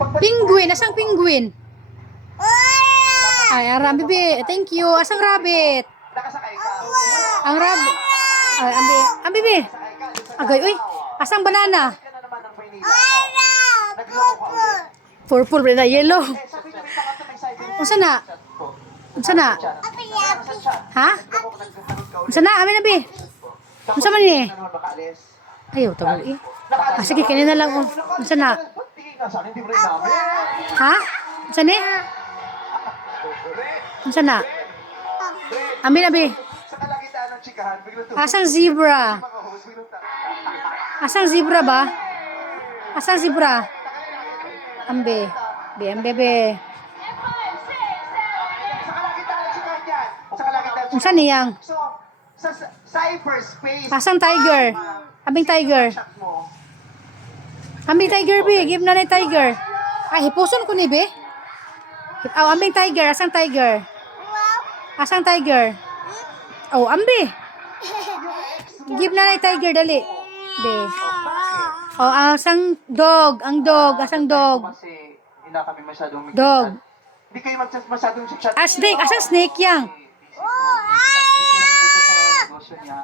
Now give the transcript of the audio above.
Penguin, asang penguin? Ay, ang rabbit. Thank you. Asang rabbit? Nakasakay ka. Ang rabbit. Ay, ang bibi. Agay, uy. Asang banana? Ka na naman ng Maynila. Nagloko ka ulit. Purple, na yellow. Sabi niyo, may pangatlo may side din. Unsa na? Unsa na? Ha? Unsa na? Amin na, bi. Unsa man ni? Ayaw, tawag eh. Ah, sige, kanina lang. Unsa na? Ha? Unsa ni? Unsa na? Amin na, bi. Sa kalagitan ng chikahan, biglang tumulong Asang zebra? mga host, biglang Asang zebra ba? Asang zebra? Ambe. Ambe, be. Sa kalagitan ng chikahan yan. Sa kalagitan ng Unsa niyang? So, sa cyberspace, Asang tiger? Abing tiger. shot mo. Ambing tiger, be. Give na ni tiger. Ay, hipuson ko ni, be. Oh, ambing tiger. Asang tiger? Asang tiger? Oh, ambi. Give na ni tiger, dali. Be. Oh, asang dog. Ang dog. Asang dog. Kasi hindi na kami masyadong Dog. Hindi kayo masyadong chat. Ah, snake. Asang snake yang? Busy lang po siya sa negosyo niya.